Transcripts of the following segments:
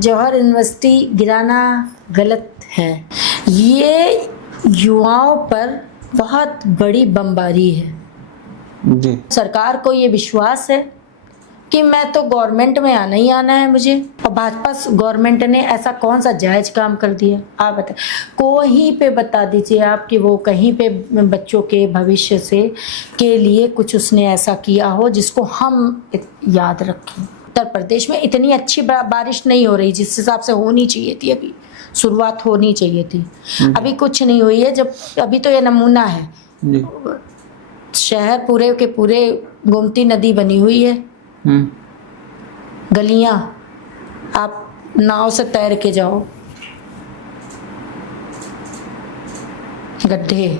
जौहर university गिराना गलत है। ये युवाओं पर बहुत बड़ी बमबारी है। जी। सरकार को ये विश्वास है कि मैं तो गवर्नमेंट में आना ही आना है मुझे, और भाजपा गवर्नमेंट ने ऐसा कौन सा जायज काम कर दिया आप बताएं। कहीं पे बता दीजिए आप कि वो कहीं पे बच्चों के भविष्य से के लिए कुछ उसने ऐसा किया हो जिसको हम याद रखें। उत्तर प्रदेश में इतनी अच्छी बारिश नहीं हो रही जिस हिसाब से होनी चाहिए थी, अभी शुरुआत होनी चाहिए थी, अभी कुछ नहीं हुई है। जब अभी तो ये नमूना है, शहर पूरे के पूरे गोमती नदी बनी हुई है, गलियां आप नाव से तैर के जाओ, गड्ढे,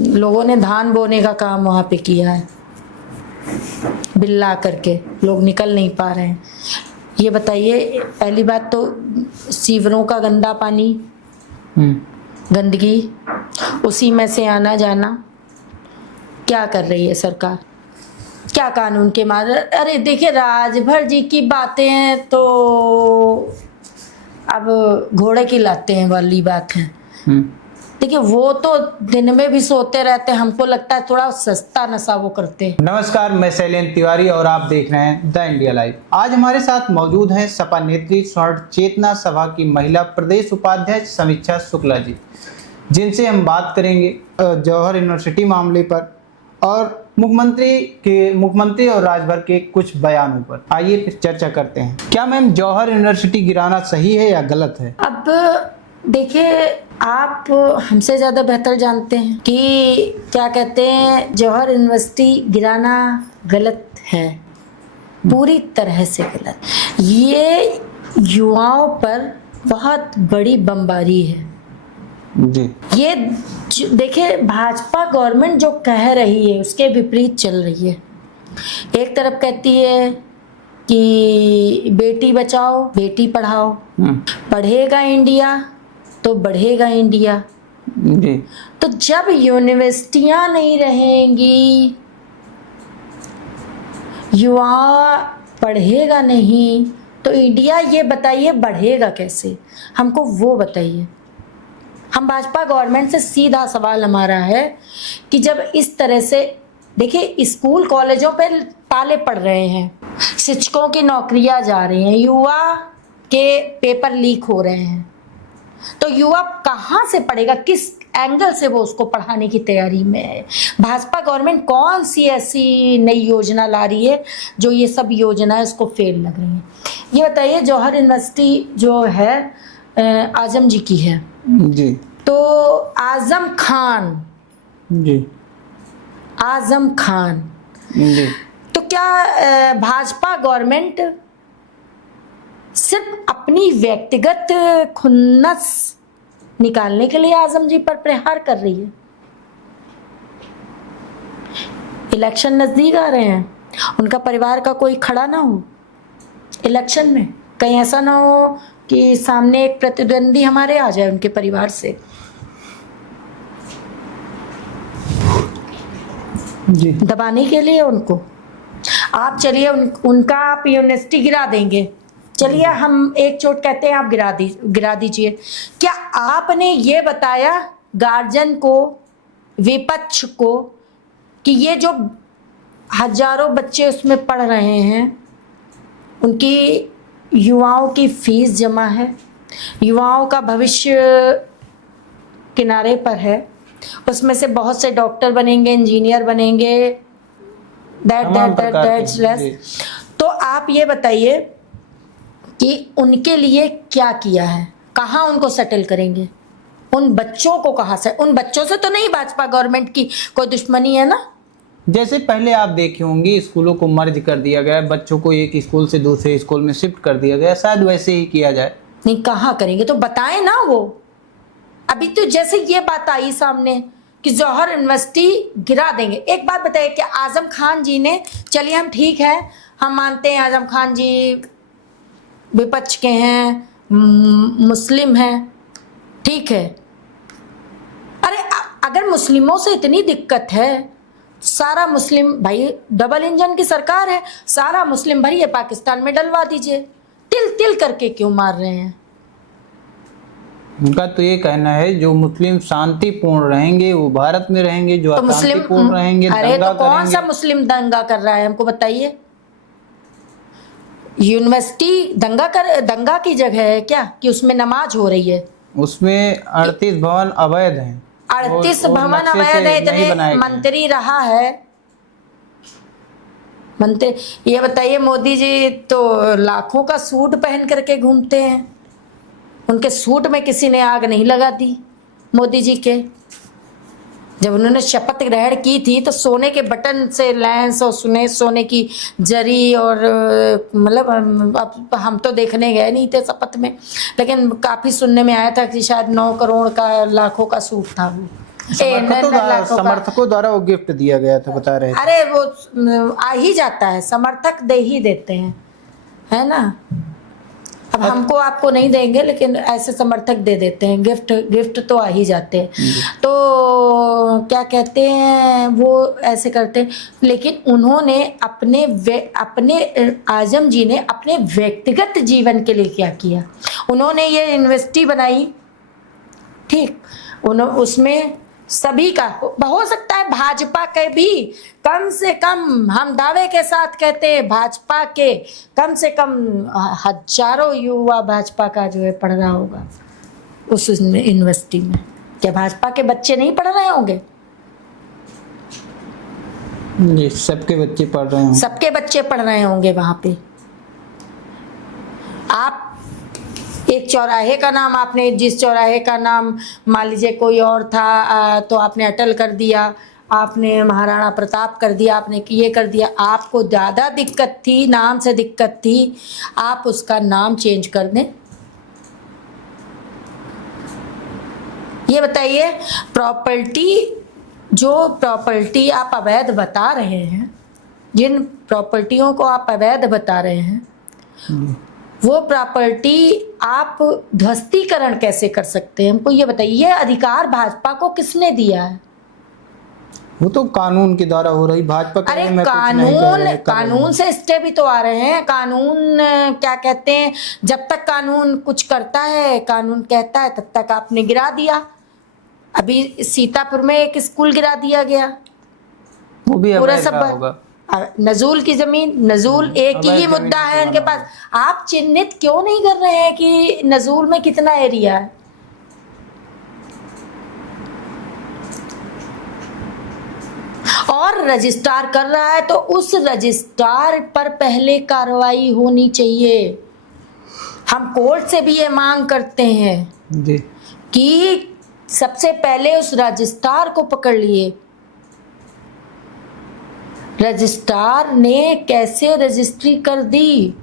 लोगों ने धान बोने का काम वहां पे किया है, बिल्ला करके लोग निकल नहीं पा रहे हैं। ये बताइए, पहली बात तो सीवरों का गंदा पानी, गंदगी, उसी में से आना जाना। क्या कर रही है सरकार, क्या कानून के मारे। अरे देखिए, राजभर जी की बातें तो अब घोड़े की लाते हैं वाली बात है। देखिए, वो तो दिन में भी सोते रहते हैं, हमको लगता है थोड़ा सस्ता नशा वो करते हैं। नमस्कार, मैं शैलेंद्र तिवारी और आप देख रहे हैं द इंडिया लाइव। आज हमारे साथ मौजूद हैं सपा नेत्री स्वर्ण चेतना सभा की महिला प्रदेश उपाध्यक्ष समीक्षा शुक्ला जी, जिनसे हम बात करेंगे जौहर यूनिवर्सिटी मामले पर और मुख्यमंत्री और राजभर के कुछ बयानों पर। आइए चर्चा करते हैं। क्या मैम जौहर यूनिवर्सिटी गिराना सही है या गलत है? अब देखिए, आप हमसे ज़्यादा बेहतर जानते हैं कि क्या कहते हैं, जौहर यूनिवर्सिटी गिराना गलत है, पूरी तरह से गलत। ये युवाओं पर बहुत बड़ी बमबारी है जी। ये देखिए, भाजपा गवर्नमेंट जो कह रही है उसके विपरीत चल रही है। एक तरफ कहती है कि बेटी बचाओ बेटी पढ़ाओ, पढ़ेगा इंडिया तो बढ़ेगा इंडिया। जी। तो जब यूनिवर्सिटियां नहीं रहेंगी, युवा पढ़ेगा नहीं, तो इंडिया ये बताइए बढ़ेगा कैसे, हमको वो बताइए। हम भाजपा गवर्नमेंट से सीधा सवाल हमारा है कि जब इस तरह से, देखिए, स्कूल कॉलेजों पे ताले पड़ रहे हैं, शिक्षकों की नौकरियां जा रही हैं, युवा के पेपर लीक हो रहे हैं, तो युवा कहाँ से पढ़ेगा, किस एंगल से वो उसको पढ़ाने की तैयारी में है। भाजपा गवर्नमेंट कौन सी ऐसी नई योजना ला रही है जो ये सब योजनाएं उसको फेल लग रही हैं। ये बताइए, जौहर यूनिवर्सिटी जो है आजम जी की है जी। तो आजम खान जी। आजम खान जी। तो क्या भाजपा गवर्नमेंट सिर्फ अपनी व्यक्तिगत खुन्नस निकालने के लिए आजम जी पर प्रहार कर रही है? इलेक्शन नजदीक आ रहे हैं, उनका परिवार का कोई खड़ा ना हो इलेक्शन में, कहीं ऐसा ना हो कि सामने एक प्रतिद्वंदी हमारे आ जाए उनके परिवार से। जी। दबाने के लिए उनको आप चलिए उनका आप यूनिवर्सिटी गिरा देंगे, चलिए हम एक चोट कहते हैं आप गिरा दीजिए। क्या आपने ये बताया गार्जियन को, विपक्ष को, कि ये जो हजारों बच्चे उसमें पढ़ रहे हैं, उनकी युवाओं की फीस जमा है, युवाओं का भविष्य किनारे पर है, उसमें से बहुत से डॉक्टर बनेंगे, इंजीनियर बनेंगे, दैट्स लेस। तो आप ये बताइए कि उनके लिए क्या किया है, कहाँ उनको सेटल करेंगे, उन बच्चों को कहाँ से, उन बच्चों से तो नहीं भाजपा गवर्नमेंट की कोई दुश्मनी है ना। जैसे पहले आप देखे होंगे स्कूलों को मर्ज कर दिया गया, बच्चों को एक स्कूल से दूसरे स्कूल में शिफ्ट कर दिया गया, शायद वैसे ही किया जाए। नहीं, कहाँ करेंगे तो बताएं ना। वो अभी तो जैसे ये बात आई सामने कि जौहर यूनिवर्सिटी गिरा देंगे। एक बात बताइए कि आजम खान जी ने, चलिए हम ठीक है, हम मानते हैं आजम खान जी विपक्ष के हैं, मुस्लिम हैं, ठीक है। अरे अगर मुस्लिमों से इतनी दिक्कत है, सारा मुस्लिम भाई, डबल इंजन की सरकार है, सारा मुस्लिम भरिए पाकिस्तान में डलवा दीजिए, तिल तिल करके क्यों मार रहे हैं? उनका तो ये कहना है जो मुस्लिम शांतिपूर्ण रहेंगे वो भारत में रहेंगे, जो तो मुस्लिम अशांतिपूर्ण रहेंगे अरे दंगा तो कौन करेंगे। सा मुस्लिम दंगा कर रहा है हमको बताइए? यूनिवर्सिटी दंगा की जगह है क्या कि उसमें नमाज हो रही है? उसमें 38 भवन अवैध हैं। 38 वो भवन नक्शे अवैध से है, नहीं इतने बनाए गए हैं। मंत्री रहा है मंत्री। ये बताइए, मोदी जी तो लाखों का सूट पहन करके घूमते हैं, उनके सूट में किसी ने आग नहीं लगा दी मोदी जी के। जब उन्होंने शपथ ग्रहण की थी तो सोने के बटन से लैंस और सोने की जरी और मतलब अब हम तो देखने गए नहीं थे शपथ में, लेकिन काफ़ी सुनने में आया था कि शायद 9 करोड़ का लाखों का सूट था वो। समर्थकों द्वारा वो गिफ्ट दिया गया था, बता रहे थे। अरे वो आ ही जाता है, समर्थक दे ही देते हैं, है ना। अब हमको आपको नहीं देंगे, लेकिन ऐसे समर्थक दे देते हैं, गिफ्ट तो आ ही जाते हैं। तो क्या कहते हैं, वो ऐसे करते हैं। लेकिन उन्होंने अपने आजम जी ने अपने व्यक्तिगत जीवन के लिए क्या किया? उन्होंने ये यूनिवर्सिटी बनाई, ठीक, उसमें सभी का हो सकता है, भाजपा के भी कम से कम, हम दावे के साथ कहते हैं, भाजपा के कम से कम हजारों युवा भाजपा का जो है पढ़ रहा होगा उस यूनिवर्सिटी में। क्या भाजपा के बच्चे नहीं पढ़ रहे होंगे? जी, सबके बच्चे पढ़ रहे होंगे, सबके बच्चे पढ़ रहे होंगे वहां पे। आप एक चौराहे का नाम, आपने जिस चौराहे का नाम मान लीजिए कोई और था तो आपने अटल कर दिया, आपने महाराणा प्रताप कर दिया, आपने ये कर दिया। आपको ज़्यादा दिक्कत थी, नाम से दिक्कत थी, आप उसका नाम चेंज कर दें। ये बताइए, प्रॉपर्टी आप अवैध बता रहे हैं, जिन प्रॉपर्टियों को आप अवैध बता रहे हैं, वो प्रॉपर्टी आप ध्वस्तीकरण कैसे कर सकते हैं? हमको ये बताइए। ये अधिकार भाजपा को किसने दिया है? वो तो कानून के द्वारा हो रही, भाजपा अरे में कानून से स्टे भी तो आ रहे हैं। कानून क्या कहते हैं, जब तक कानून कुछ करता है, कानून कहता है, तब तक आपने गिरा दिया। अभी सीतापुर में एक स्कूल गिरा दिया गया, वो भी पूरा सब होगा। नजूल की जमीन, नजूल एक ही मुद्दा है इनके पास। आप चिन्हित क्यों नहीं कर रहे हैं कि नजूल में कितना एरिया है? और रजिस्ट्रार कर रहा है तो उस रजिस्ट्रार पर पहले कार्रवाई होनी चाहिए। हम कोर्ट से भी ये मांग करते हैं जी कि सबसे पहले उस रजिस्ट्रार को पकड़ लिए। रजिस्ट्रार ने कैसे रजिस्ट्री कर दी,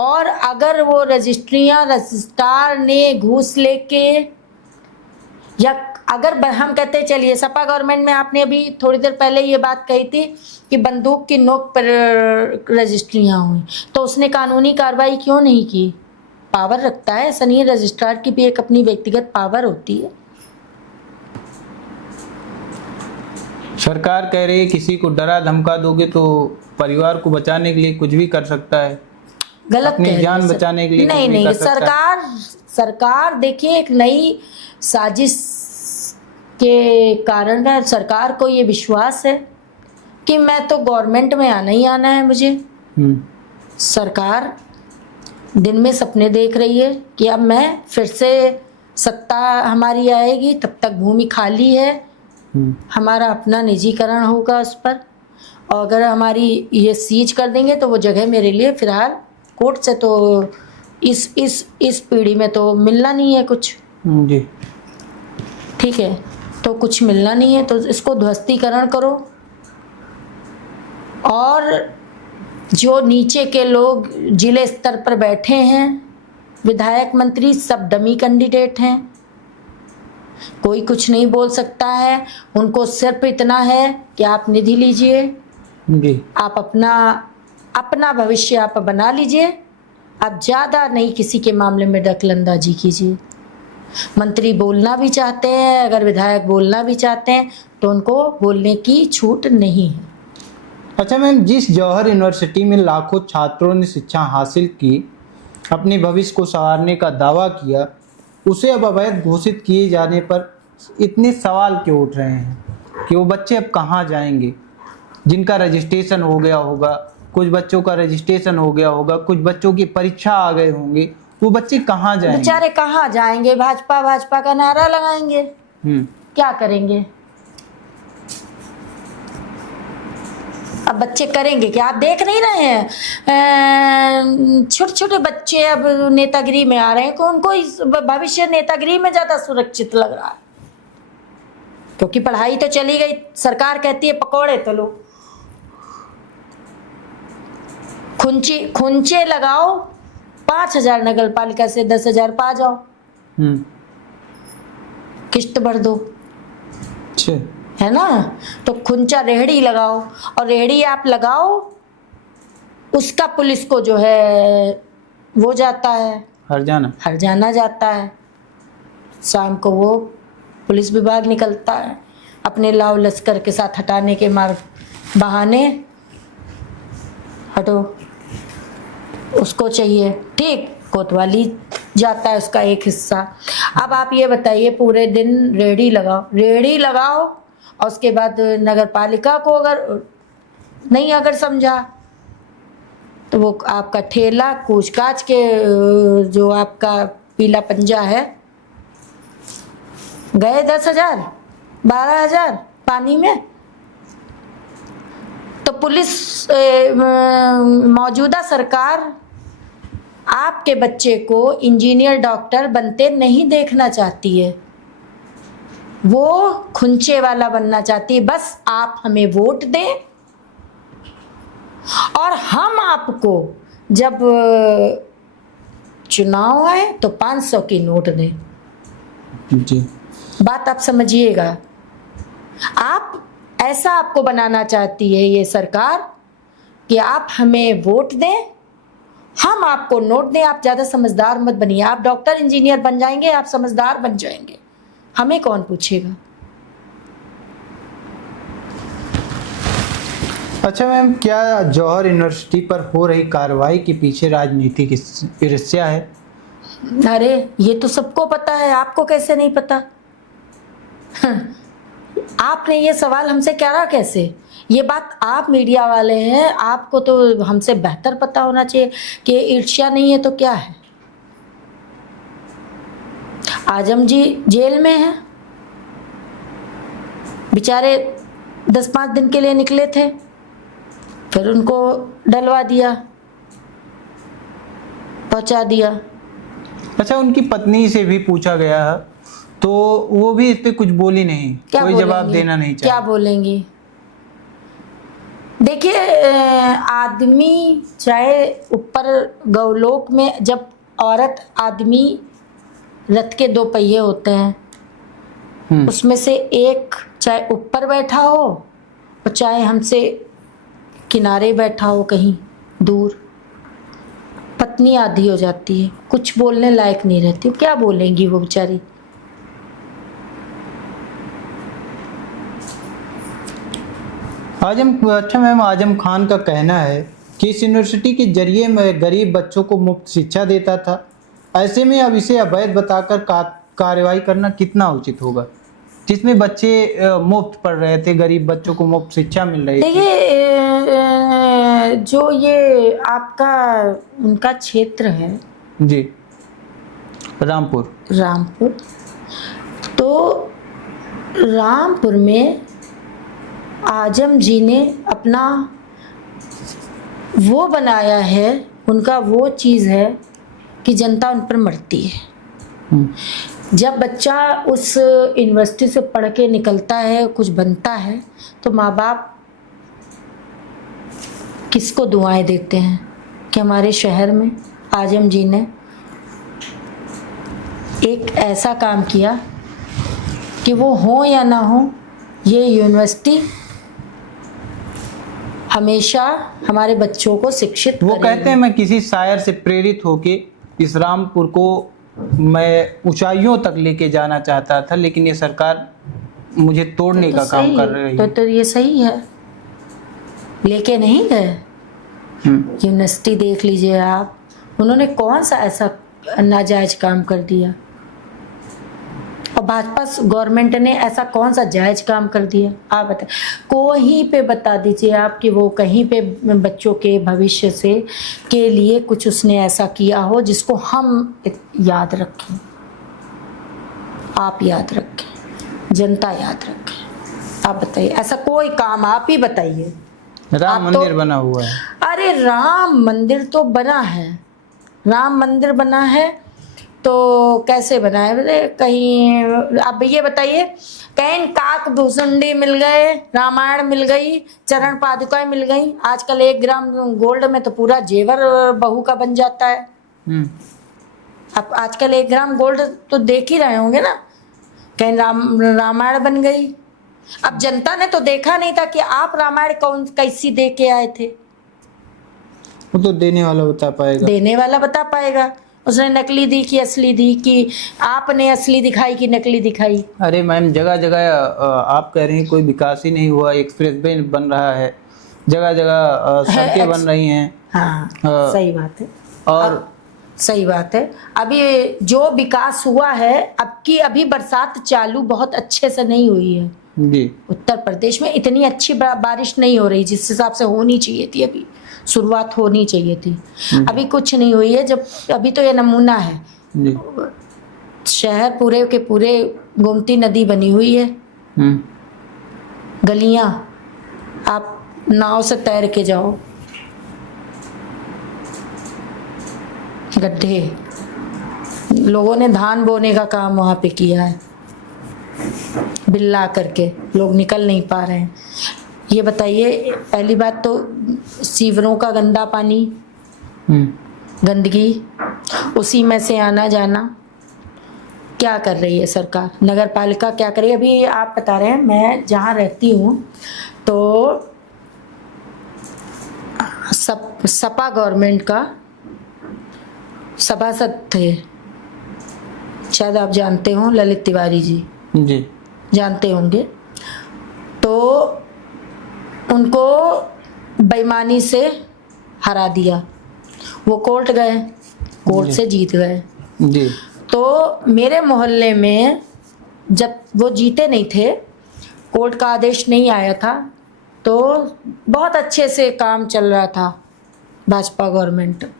और अगर वो रजिस्ट्रार ने घूस लेके, या अगर हम कहते हैं, चलिए सपा गवर्नमेंट में आपने अभी थोड़ी देर पहले ये बात कही थी कि बंदूक की नोक पर रजिस्ट्रियां हुई, तो उसने कानूनी कार्रवाई क्यों नहीं की? पावर रखता है, ऐसा नहीं है, रजिस्ट्रार की भी एक अपनी व्यक्तिगत पावर होती है। सरकार कह रही है किसी को डरा धमका दोगे तो परिवार को बचाने के लिए कुछ भी कर सकता है, गलत अपनी जान बचाने के लिए नहीं, सरकार देखिए, एक नई साजिश के कारण सरकार को ये विश्वास है कि मैं तो गवर्नमेंट में आना ही आना है मुझे। सरकार दिन में सपने देख रही है कि अब मैं फिर से सत्ता हमारी आएगी, तब तक भूमि खाली है, हमारा अपना निजीकरण होगा उस पर, और अगर हमारी ये सीज कर देंगे तो वो जगह मेरे लिए फिलहाल कोर्ट से तो इस पीढ़ी में तो मिलना नहीं है कुछ। जी ठीक है, तो कुछ मिलना नहीं है, तो इसको ध्वस्तीकरण करो। और जो नीचे के लोग जिले स्तर पर बैठे हैं, विधायक मंत्री, सब डमी कैंडिडेट हैं, कोई कुछ नहीं बोल सकता है। उनको सिर्फ इतना है कि आप निधि लीजिए, आप अपना भविष्य आप बना लीजिए, आप ज़्यादा नहीं किसी के मामले में दखलंदाजी कीजिए। मंत्री बोलना भी चाहते हैं, अगर विधायक बोलना भी चाहते हैं तो उनको बोलने की छूट नहीं है। अच्छा मैम, जिस जौहर यूनिवर्सिटी में लाखों छात्रों ने शिक्षा हासिल की, अपने भविष्य को संवारने का दावा किया, उसे अब अवैध घोषित किए जाने पर इतने सवाल क्यों उठ रहे हैं कि वो बच्चे अब कहाँ जाएंगे? जिनका रजिस्ट्रेशन हो गया होगा, कुछ बच्चों का रजिस्ट्रेशन हो गया होगा, कुछ बच्चों की परीक्षा आ गए होंगे, वो बच्चे कहाँ जाएंगे? बेचारे कहाँ जाएंगे? भाजपा भाजपा का नारा लगाएंगे, हम्म। क्या करेंगे? अब बच्चे करेंगे क्या? आप देख नहीं रहे हैं, छोटे छोटे बच्चे अब नेतागिरी में आ रहे हैं, उनको इस भविष्य नेतागिरी में ज्यादा सुरक्षित लग रहा है, क्योंकि पढ़ाई तो चली गई, सरकार कहती है पकौड़े तलो, खुंचे लगाओ, 5,000 नगर पालिका से 10,000 पा जाओ, किस्त भर दो, अच्छा है ना? तो खुंचा रेहड़ी लगाओ, और रेहड़ी आप लगाओ, उसका पुलिस को जो है वो जाता है, हरजाना जाता है, शाम को वो पुलिस विभाग निकलता है अपने लाव लश्कर के साथ हटाने के बहाने, हटो उसको चाहिए, ठीक, कोतवाली जाता है उसका एक हिस्सा। अब आप ये बताइए, पूरे दिन रेहड़ी लगाओ और उसके बाद नगर पालिका को अगर नहीं समझा तो वो आपका ठेला कूच-काच के जो आपका पीला पंजा है, गए 10,000 12,000 पानी में। तो पुलिस मौजूदा सरकार आपके बच्चे को इंजीनियर डॉक्टर बनते नहीं देखना चाहती है, वो खुंचे वाला बनना चाहती है। बस आप हमें वोट दें और हम आपको जब चुनाव आए तो 500 की नोट दें। जी, बात आप समझिएगा, आपको बनाना चाहती है ये सरकार कि आप हमें वोट दें, हम आपको नोट दें। आप ज्यादा समझदार मत बनिए, आप डॉक्टर इंजीनियर बन जाएंगे, आप समझदार बन जाएंगे, हमें कौन पूछेगा? अच्छा मैम, क्या जौहर यूनिवर्सिटी पर हो रही कार्रवाई के पीछे राजनीतिक ईर्ष्या है? अरे ये तो सबको पता है, आपको कैसे नहीं पता? आपने ये सवाल हमसे करा कैसे? ये बात आप मीडिया वाले हैं, आपको तो हमसे बेहतर पता होना चाहिए कि ईर्ष्या नहीं है तो क्या है। आजम जी जेल में हैं, बेचारे 10-5 दिन के लिए निकले थे, फिर उनको डलवा दिया, पहुंचा दिया। अच्छा, उनकी पत्नी से भी पूछा गया है तो वो भी इस पे कुछ बोली नहीं, कोई जवाब देना नहीं चाहे। क्या बोलेंगी? देखिए, आदमी चाहे ऊपर गौलोक में, जब औरत आदमी रथ के 2 पहिए होते हैं, उसमें से एक चाहे ऊपर बैठा हो और चाहे हमसे किनारे बैठा हो कहीं दूर, पत्नी आधी हो जाती है, कुछ बोलने लायक नहीं रहती। क्या बोलेंगी वो बेचारी? अच्छा मैम, आजम खान का कहना है कि इस यूनिवर्सिटी के जरिए मैं गरीब बच्चों को मुफ्त शिक्षा देता था, ऐसे में अब इसे अवैध बताकर कार्रवाई करना कितना उचित होगा, जिसमें बच्चे मुफ्त पढ़ रहे थे, गरीब बच्चों को मुफ्त शिक्षा मिल रही थी। देखिए, जो ये आपका उनका क्षेत्र है जी, रामपुर, तो रामपुर में आजम जी ने अपना वो बनाया है, उनका वो चीज़ है कि जनता उन पर मरती है। जब बच्चा उस यूनिवर्सिटी से पढ़ के निकलता है, कुछ बनता है, तो माँ बाप किसको दुआएं देते हैं कि हमारे शहर में आजम जी ने एक ऐसा काम किया कि वो हो या ना हो, ये यूनिवर्सिटी हमेशा हमारे बच्चों को शिक्षित वो करेगी। कहते हैं, मैं किसी शायर से प्रेरित होके इस रामपुर को मैं ऊंचाइयों तक लेके जाना चाहता था, लेकिन ये सरकार मुझे तोड़ने का काम कर रही है। तो ये सही है, लेके नहीं गए। यूनिवर्सिटी देख लीजिए आप, उन्होंने कौन सा ऐसा नाजायज काम कर दिया? और भाजपा गवर्नमेंट ने ऐसा कौन सा जायज काम कर दिया? आप बताएं, कहीं पे बता दीजिए आप कि वो कहीं पे बच्चों के भविष्य से के लिए कुछ उसने ऐसा किया हो जिसको हम याद रखें, आप याद रखें, जनता याद रखे। आप बताइए, ऐसा कोई काम आप ही बताइए। राम आप तो- मंदिर बना हुआ है। अरे राम मंदिर तो बना है, राम मंदिर बना है तो कैसे बना है? बोले कहीं, आप ये बताइए, कहीं काक भूसुंडी मिल गए, रामायण मिल गई, चरण पादुकाएं मिल गई। आजकल 1 ग्राम गोल्ड में तो पूरा जेवर बहू का बन जाता है। हम्म। अब आजकल 1 ग्राम गोल्ड तो देख ही रहे होंगे ना, कहीं रामायण बन गई। अब जनता ने तो देखा नहीं था कि आप रामायण कौन कैसी दे के आए थे। वो तो देने वाला बता पाएगा। देने वाला बता पाएगा, उसने नकली दी कि असली दी, कि आपने असली दिखाई कि नकली दिखाई। अरे मैम, जगह जगह आप कह रही हैं कोई विकास ही नहीं हुआ, एक्सप्रेस वे बन रहा है, जगह जगह सड़कें बन रही हैं। हाँ, सही बात है। और सही बात है। अभी जो विकास हुआ है, अभी बरसात चालू बहुत अच्छे से नहीं हुई है। जी, उत्तर प्रदेश में इतनी अच्छी बारिश नहीं हो रही जिस हिसाब से होनी चाहिए थी। अभी शुरुआत होनी चाहिए थी, अभी कुछ नहीं हुई है। जब अभी तो ये नमूना है, जी। शहर पूरे के पूरे गोमती नदी बनी हुई है, गलियां आप नाव से तैर के जाओ, गड्ढे, लोगों ने धान बोने का काम वहां पे किया है, बिल्ला करके लोग निकल नहीं पा रहे हैं। ये बताइए, पहली बात तो सीवरों का गंदा पानी, गंदगी, उसी में से आना जाना। क्या कर रही है सरकार, नगर पालिका क्या कर रही है? अभी आप बता रहे हैं, मैं जहाँ रहती हूँ तो सपा गवर्नमेंट का सभासद थे, शायद आप जानते हो, ललित तिवारी जी। जी। जानते होंगे। तो उनको बेईमानी से हरा दिया, वो कोर्ट गए, कोर्ट से जीत गए। जी। तो मेरे मोहल्ले में जब वो जीते नहीं थे, कोर्ट का आदेश नहीं आया था, तो बहुत अच्छे से काम चल रहा था। भाजपा गवर्नमेंट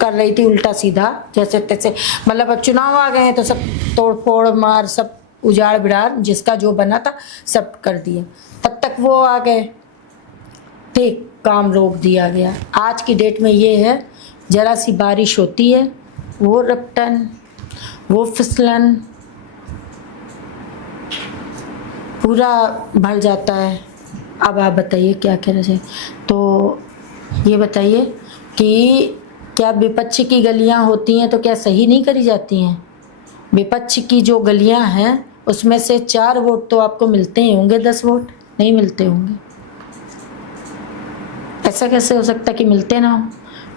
कर रही थी उल्टा सीधा, जैसे तैसे। मतलब अब चुनाव आ गए हैं तो सब तोड़ फोड़ मार, सब उजाड़ बिड़ाड़, जिसका जो बना था सब कर दिया। तब तक वो आ गए, ठीक, काम रोक दिया गया। आज की डेट में ये है, जरा सी बारिश होती है, वो रपटन, वो फिसलन पूरा भर जाता है। अब आप बताइए क्या कहना चाहिए? तो ये बताइए कि क्या विपक्ष की गलियां होती हैं तो क्या सही नहीं करी जाती हैं? विपक्ष की जो गलियां हैं उसमें से 4 वोट तो आपको मिलते ही होंगे, 10 वोट नहीं मिलते होंगे। ऐसा कैसे हो सकता कि मिलते ना हो?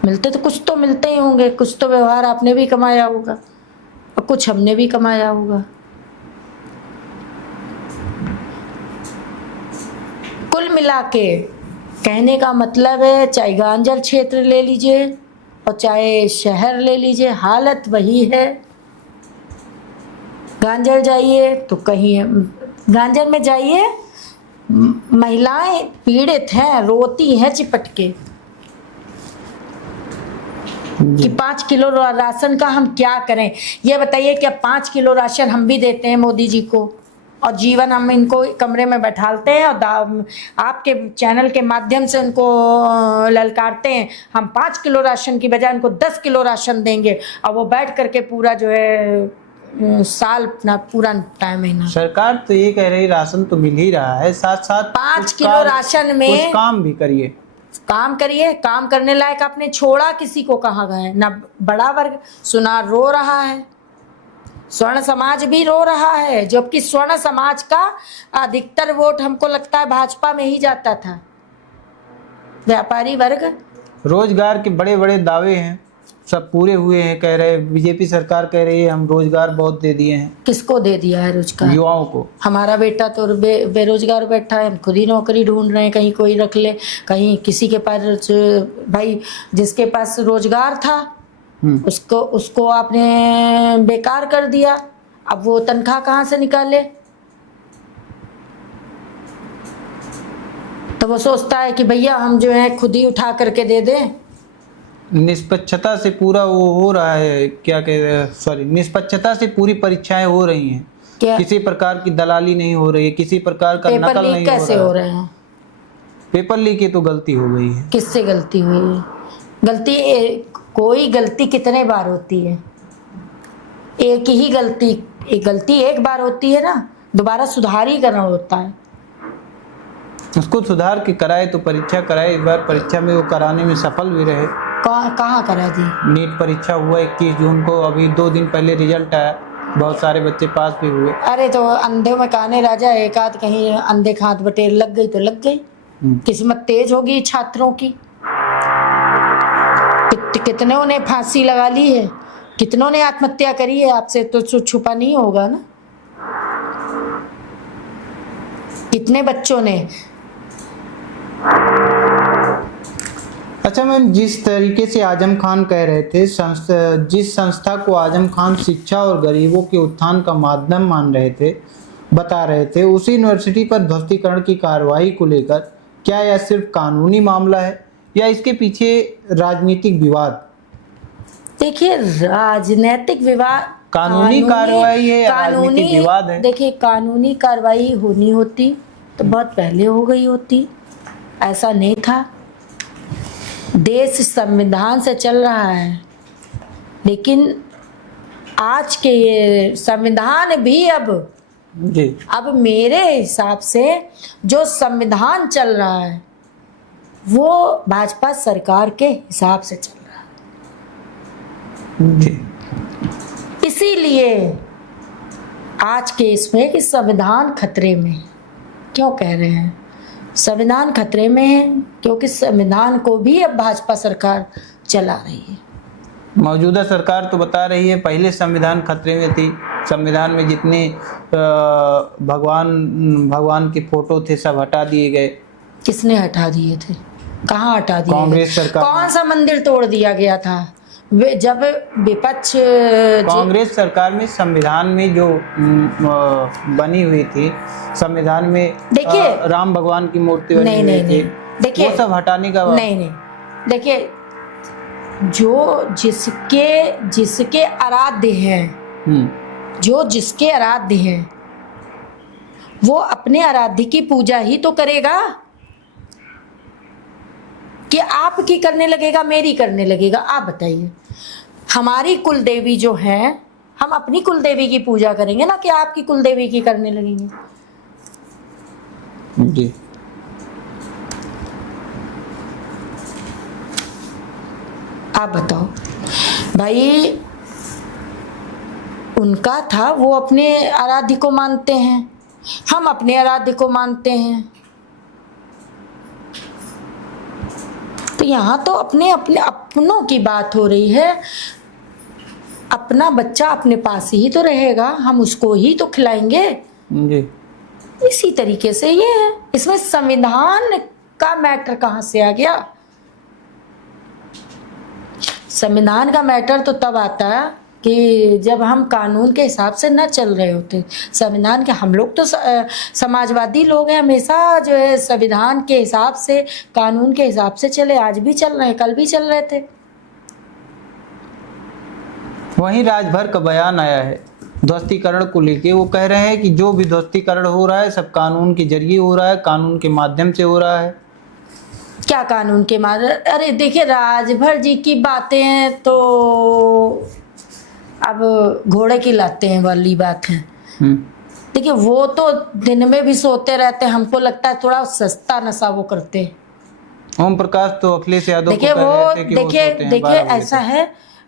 मिलते तो कुछ तो मिलते ही होंगे, कुछ तो व्यवहार आपने भी कमाया होगा और कुछ हमने भी कमाया होगा। कुल मिला के कहने का मतलब है, चाहे गांजर क्षेत्र ले लीजिए और चाहे शहर ले लीजिए, हालत वही है। गांजर जाइए तो कहीं, गांजर में जाइए, महिलाएं पीड़ित हैं, रोती हैं चिपट के कि 5 किलो राशन का हम क्या करें। ये बताइए, क्या 5 किलो राशन हम भी देते हैं मोदी जी को, और जीवन हम इनको कमरे में बैठालते हैं और आपके चैनल के माध्यम से उनको ललकारते हैं, हम 5 किलो राशन की बजाय उनको 10 किलो राशन देंगे, और वो बैठ करके पूरा जो है साल अपना पूरा टाइम महीना। सरकार तो ये कह रही राशन तो मिल ही रहा है, साथ साथ 5 किलो राशन में कुछ काम भी करिए। काम करिए, काम करने लायक आपने छोड़ा किसी को? कहाँ गए? ना बड़ा वर्ग सुना रो रहा है, स्वर्ण समाज भी रो रहा है, जबकि स्वर्ण समाज का अधिकतर वोट हमको लगता है भाजपा में ही जाता था। व्यापारी वर्ग, रोजगार के बड़े बड़े दावे हैं, सब पूरे हुए हैं, कह रहे बीजेपी सरकार कह रही है हम रोजगार बहुत दे दिए हैं किसको दे दिया है रोजगार? युवाओं को। हमारा बेटा तो बेरोजगार बैठा है, हम खुद ही नौकरी ढूंढ रहे हैं, कहीं कोई रख ले, कहीं किसी के पास। भाई जिसके पास रोजगार था उसको आपने बेकार कर दिया, अब वो तनख्वाह कहाँ से निकाले? तो वो सोचता है कि भैया हम जो है खुद ही उठा करके दे दें। निष्पक्षता से पूरा वो हो रहा है, क्या कह रहे हैं, सॉरी, निष्पक्षता से पूरी परीक्षाएं हो रही हैं। क्या किसी प्रकार की दलाली नहीं हो रही है, किसी प्रकार का पेपर नकल लीक नहीं कैसे हो हो रहा रहे हैं? पेपर लीक की तो गलती हो गई है। किससे गलती हुई है? गलती कोई गलती कितने बार होती है? एक ही गलती एक बार होती है ना, दोबारा सुधार ही करना होता है। उसको सुधार के कराए तो परीक्षा कराए, इस बार परीक्षा में वो कराने में सफल भी रहे। कहाँ करा दी? नीट परीक्षा हुआ 21 जून को, अभी 2 दिन पहले रिजल्ट आया, बहुत सारे बच्चे पास भी हुए। अरे तो अंधे में काने राजा, एक आध कहीं अंधे खात बटेर लग गई तो लग गई। किस्मत तेज होगी छात्रों की। कितनों ने फांसी लगा ली है, कितनों ने आत्महत्या करी है, आपसे तो छुपा नहीं होगा ना। कितने बच्चों ने। अच्छा मैम, जिस तरीके से आजम खान कह रहे थे, जिस संस्था को आजम खान शिक्षा और गरीबों के उत्थान का माध्यम मान रहे थे, बता रहे थे, उसी यूनिवर्सिटी पर ध्वस्तीकरण की कार्रवाई को लेकर क्या यह सिर्फ कानूनी मामला है या इसके पीछे राजनीतिक विवाद? देखिए राजनीतिक विवाद, कानूनी कार्रवाई है या राजनीतिक विवाद है? देखिए कानूनी कार्रवाई होनी होती तो बहुत पहले हो गई होती, ऐसा नहीं था। देश संविधान से चल रहा है, लेकिन आज के ये संविधान भी अब मेरे हिसाब से जो संविधान चल रहा है वो भाजपा सरकार के हिसाब से चल रहा है। इसीलिए आज के इसमें कि संविधान खतरे में है। क्यों कह रहे हैं संविधान खतरे में है? क्योंकि संविधान को भी अब भाजपा सरकार चला रही है। मौजूदा सरकार तो बता रही है पहले संविधान खतरे में थी, संविधान में जितने भगवान के फोटो थे सब हटा दिए गए। किसने हटा दिए थे? कहाँ हटा दिए? कांग्रेस सरकार। कौन सा मंदिर तोड़ दिया गया था? जब विपक्ष कांग्रेस सरकार में संविधान में जो बनी हुई थी, संविधान में देखिए राम भगवान की मूर्ति बनी हुई थी, देखिए वो सब हटाने का नहीं, देखिए जो जिसके आराध्य हैं, जो जिसके आराध्य हैं वो अपने आराध्य की पूजा ही तो करेगा। कि आपकी करने लगेगा, मेरी करने लगेगा? आप बताइए। हमारी कुल देवी जो है, हम अपनी कुल देवी की पूजा करेंगे ना कि आपकी कुल देवी की करने लगेंगे? जी। आप बताओ भाई, उनका था वो अपने आराध्य को मानते हैं, हम अपने आराध्य को मानते हैं। तो यहाँ तो अपने अपनों की बात हो रही है। अपना बच्चा अपने पास ही तो रहेगा, हम उसको ही तो खिलाएंगे। जी। इसी तरीके से ये है। इसमें संविधान का मैटर कहाँ से आ गया? संविधान का मैटर तो तब आता है कि जब हम कानून के हिसाब से न चल रहे होते। संविधान के, हम लोग तो समाजवादी लोग हैं, हमेशा जो है संविधान के हिसाब से, कानून के हिसाब से चले। आज भी चल रहे हैं, कल भी चल रहे थे। वहीं राजभर का बयान आया है ध्वस्तीकरण को लेके। वो कह रहे हैं कि जो भी ध्वस्तीकरण हो रहा है सब कानून के जरिए हो रहा है, कानून के माध्यम से हो रहा है। क्या कानून के माध्यम? अरे देखिए राजभर जी की बातें तो अब घोड़े की लाते हैं वाली बात है। देखिए वो तो दिन में भी सोते रहते हैं, हमको लगता है थोड़ा सस्ता नशा वो करते हैं। ओम प्रकाश तो अखिलेश यादव देखिए देखिए ऐसा है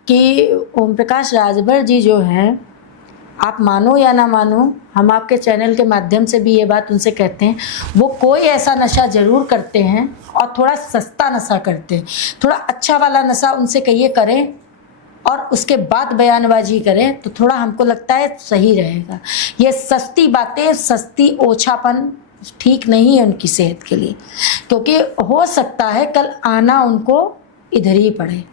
कि ओम प्रकाश राजभर जी जो हैं, आप मानो या ना मानो, हम आपके चैनल के माध्यम से भी ये बात उनसे कहते हैं, वो कोई ऐसा नशा जरूर करते हैं और थोड़ा सस्ता नशा करते हैं। थोड़ा अच्छा वाला नशा उनसे कहिए करें और उसके बाद बयानबाजी करें तो थोड़ा हमको लगता है सही रहेगा। ये सस्ती बातें, सस्ती ओछापन ठीक नहीं है उनकी सेहत के लिए, क्योंकि हो सकता है कल आना उनको इधर ही पड़े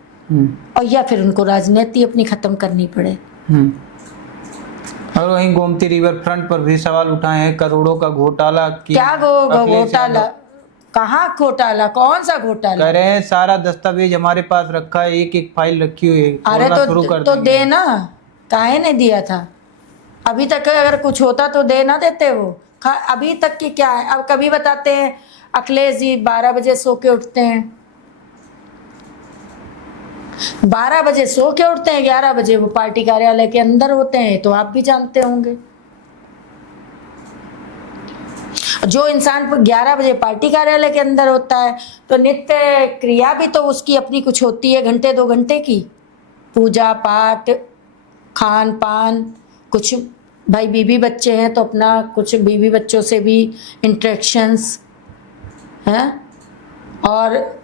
और या फिर उनको राजनीति अपनी खत्म करनी पड़े। और वहीं गोमती रिवर फ्रंट पर भी सवाल उठाए हैं, करोड़ों का घोटाला की। क्या घोटाला? कहाँ घोटाला? कौन सा घोटाला? कह रहे हैं सारा दस्तावेज हमारे पास रखा है, एक एक फाइल रखी हुई है। अरे शुरू कर तो देंगे। देना, काहे नहीं दिया था अभी तक? अगर कुछ होता तो दे ना देते वो। अभी तक की क्या है? अब कभी बताते हैं अखिलेश जी 12 बजे सो के उठते हैं, 12 बजे सो के उठते हैं, 11 बजे वो पार्टी कार्यालय के अंदर होते हैं, तो आप भी जानते होंगे। जो इंसान 11 बजे पार्टी कार्यालय के अंदर होता है तो नित्य क्रिया भी तो उसकी अपनी कुछ होती है, घंटे 2 घंटे की, पूजा पाठ, खान पान, कुछ भाई बीवी बच्चे हैं तो अपना कुछ बीवी बच्चों से भी इंटरेक्शंस हैं। और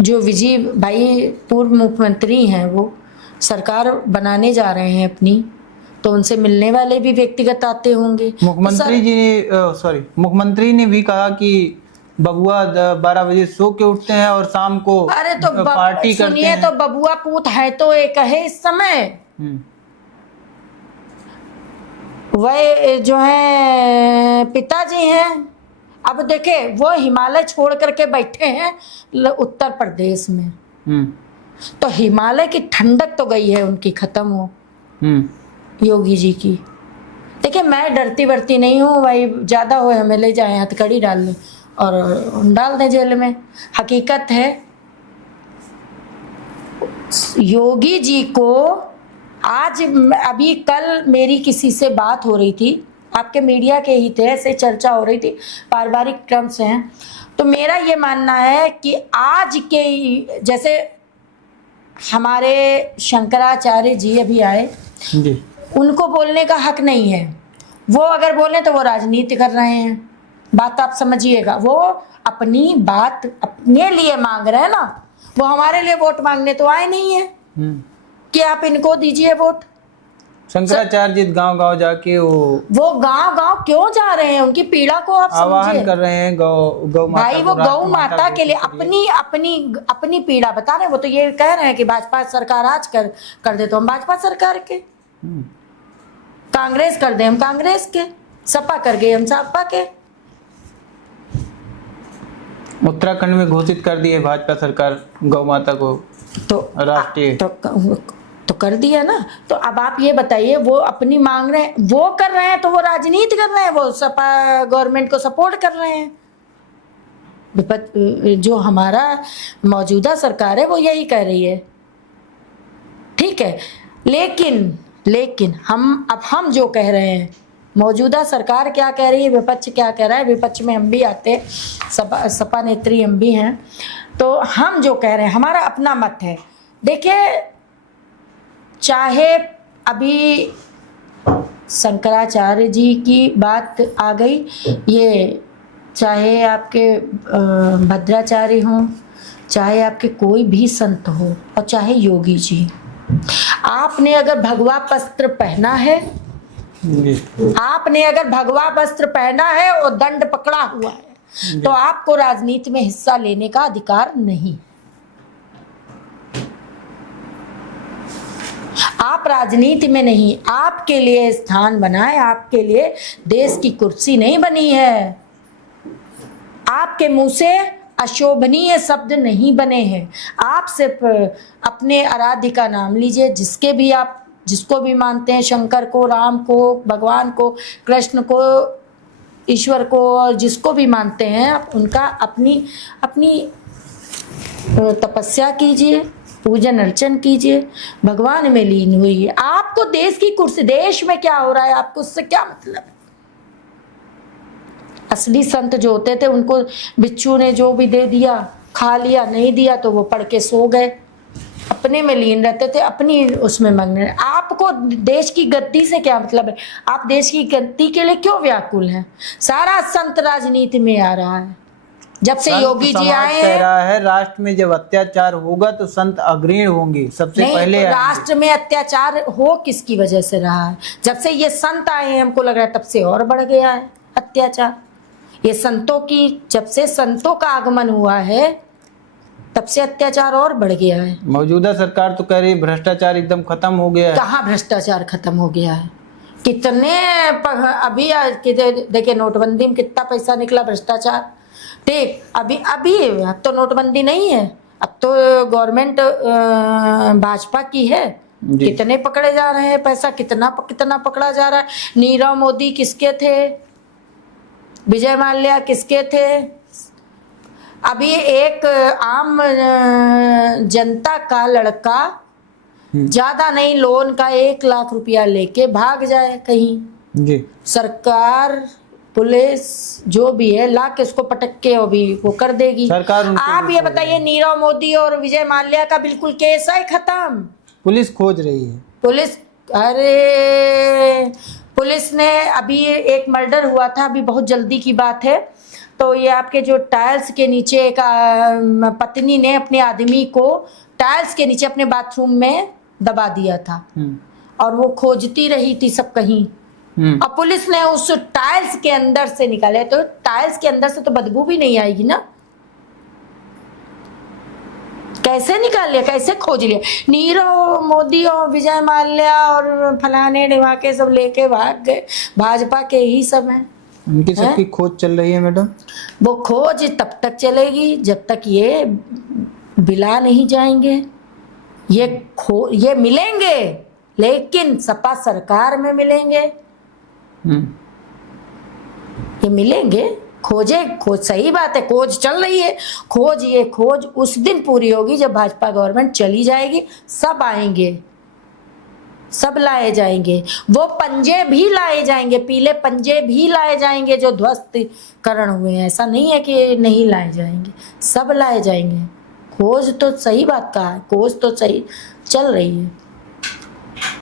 जो विजय भाई पूर्व मुख्यमंत्री हैं वो सरकार बनाने जा रहे हैं अपनी, तो उनसे मिलने वाले भी व्यक्तिगत आते होंगे। मुख्यमंत्री ने भी कहा कि बबुआ 12 बजे सो के उठते हैं और शाम को अरे तो पार्टी करते सुनिए, हैं। तो बबुआ पूत है तो एक है इस समय। वह जो है पिताजी हैं, अब देखे वो हिमालय छोड़ करके बैठे हैं उत्तर प्रदेश में, तो हिमालय की ठंडक तो गई है उनकी, खत्म हो योगी जी की। देखिए मैं डरती वरती नहीं हूँ भाई, ज़्यादा हो हमें ले जाए हथकड़ी डाल लें और डाल दें जेल में। हकीकत है योगी जी को आज, अभी कल मेरी किसी से बात हो रही थी, आपके मीडिया के ही थे, ऐसे चर्चा हो रही थी, पारिवारिक टर्म्स हैं, तो मेरा ये मानना है कि आज के जैसे हमारे शंकराचार्य जी अभी आए जी, उनको बोलने का हक नहीं है। वो अगर बोले तो वो राजनीति कर रहे हैं, बात आप समझिएगा। वो अपनी बात अपने लिए मांग रहे हैं ना, वो हमारे लिए वोट मांगने तो आए नहीं है कि आप इनको दीजिए वोट। शंकराचार्य जी गांव-गांव जाके वो गांव-गांव क्यों जा रहे हैं? उनकी पीड़ा को आप आह्वान कर रहे हैं गौ माता भाई, वो गौ माता के लिए अपनी पीड़ा बता रहे हैं। वो तो ये कह रहे हैं कि भाजपा सरकार आज कर दे तो हम भाजपा सरकार के, कांग्रेस कर दे हम कांग्रेस के, सपा कर गए हम सपा के। उत्तराखंड में घोषित कर दी है भाजपा सरकार गौ माता को तो राष्ट्रीय, तो कर दिया ना। तो अब आप ये बताइए, वो अपनी मांग रहे हैं, वो कर रहे हैं तो वो राजनीति कर रहे हैं, वो सपा गवर्नमेंट को सपोर्ट कर रहे हैं। जो हमारा मौजूदा सरकार है वो यही कह रही है, ठीक है। लेकिन हम जो कह रहे हैं, मौजूदा सरकार क्या कह रही है, विपक्ष क्या कह रहा है, विपक्ष में हम भी आते, सपा नेत्री हम भी हैं, तो हम जो कह रहे हैं हमारा अपना मत है। देखिए, चाहे अभी शंकराचार्य जी की बात आ गई, ये चाहे आपके भद्राचार्य हों, चाहे आपके कोई भी संत हो, और चाहे योगी जी, आपने अगर भगवा वस्त्र पहना है, आपने अगर भगवा वस्त्र पहना है और दंड पकड़ा हुआ है, तो आपको राजनीति में हिस्सा लेने का अधिकार नहीं। आप राजनीति में नहीं, आपके लिए स्थान बना है, आपके लिए देश की कुर्सी नहीं बनी है, आपके मुंह से अशोभनीय शब्द नहीं बने हैं। आप सिर्फ अपने आराध्य का नाम लीजिए, जिसके भी आप जिसको भी मानते हैं, शंकर को, राम को, भगवान को, कृष्ण को, ईश्वर को, और जिसको भी मानते हैं आप उनका अपनी तपस्या कीजिए, पूजन अर्चन कीजिए, भगवान में लीन हुई है। आपको देश की कुर्सी, देश में क्या हो रहा है आपको उससे क्या मतलब है? असली संत जो होते थे उनको बिच्छू ने जो भी दे दिया खा लिया, नहीं दिया तो वो पढ़ के सो गए, अपने में लीन रहते थे, अपनी उसमें मगन। आपको देश की गद्दी से क्या मतलब है? आप देश की गद्दी के लिए क्यों व्याकुल हैं? सारा संत राजनीति में आ रहा है, जब से संत योगी जी समाज आए कह हैं। रहा है राष्ट्र में जब अत्याचार होगा तो संत अग्रणी होंगे, सबसे नहीं, पहले तो आएंगे। राष्ट्र में अत्याचार हो किसकी वजह से रहा है? जब से ये संत आए हैं हमको लग रहा है तब से और बढ़ गया है अत्याचार। ये संतों की, जब से संतों का आगमन हुआ है तब से अत्याचार और बढ़ गया है। मौजूदा सरकार तो कह रही है भ्रष्टाचार एकदम खत्म हो गया है। कहाँ भ्रष्टाचार खत्म हो गया है? कितने अभी देखिए नोटबंदी में कितना पैसा निकला भ्रष्टाचार। ठीक, अभी अभी अब तो नोटबंदी नहीं है, अब तो गवर्नमेंट भाजपा की है। जी। कितने पकड़े जा रहे हैं पैसा, कितना कितना पकड़ा जा रहा है। नीरव मोदी किसके थे, विजय माल्या किसके थे। अभी एक आम जनता का लड़का ज्यादा नहीं, लोन का 1 लाख रुपया लेके भाग जाए कहीं, जी, सरकार पुलिस जो भी है ला के उसको पटक के अभी वो कर देगी। सरकार उनको आप भी ये खोज बताइए, नीरव मोदी और विजय माल्या का बिल्कुल केस है खत्म। पुलिस खोज रही है। पुलिस, अरे पुलिस ने अभी एक मर्डर हुआ था, अभी बहुत जल्दी की बात है, तो ये आपके जो टाइल्स के नीचे एक पत्नी ने अपने आदमी को टाइल्स के नीचे अपने बाथरूम में दबा दिया था और वो खोजती रही थी सब कहीं। अब पुलिस ने उस टाइल्स के अंदर से निकाले, तो टाइल्स के अंदर से तो बदबू भी नहीं आएगी ना, कैसे निकाल लिया, कैसे खोज लिया। नीरव मोदी और विजय माल्या और फलाने ढिमाके सब लेके भाग गए, भाजपा के ही सब हैं। उनकी सबकी खोज चल रही है मैडम। वो खोज तब तक चलेगी जब तक ये बिला नहीं जाएंगे। ये मिलेंगे लेकिन सपा सरकार में मिलेंगे। ये मिलेंगे, खोज सही बात है, खोज चल रही है। ये खोज उस दिन पूरी होगी जब भाजपा गवर्नमेंट चली जाएगी, सब आएंगे, सब लाए जाएंगे। वो पंजे भी लाए जाएंगे, पीले पंजे भी लाए जाएंगे जो ध्वस्तकरण हुए हैं। ऐसा नहीं है कि नहीं लाए जाएंगे, सब लाए जाएंगे। खोज तो सही बात कहा है, खोज तो सही चल रही है।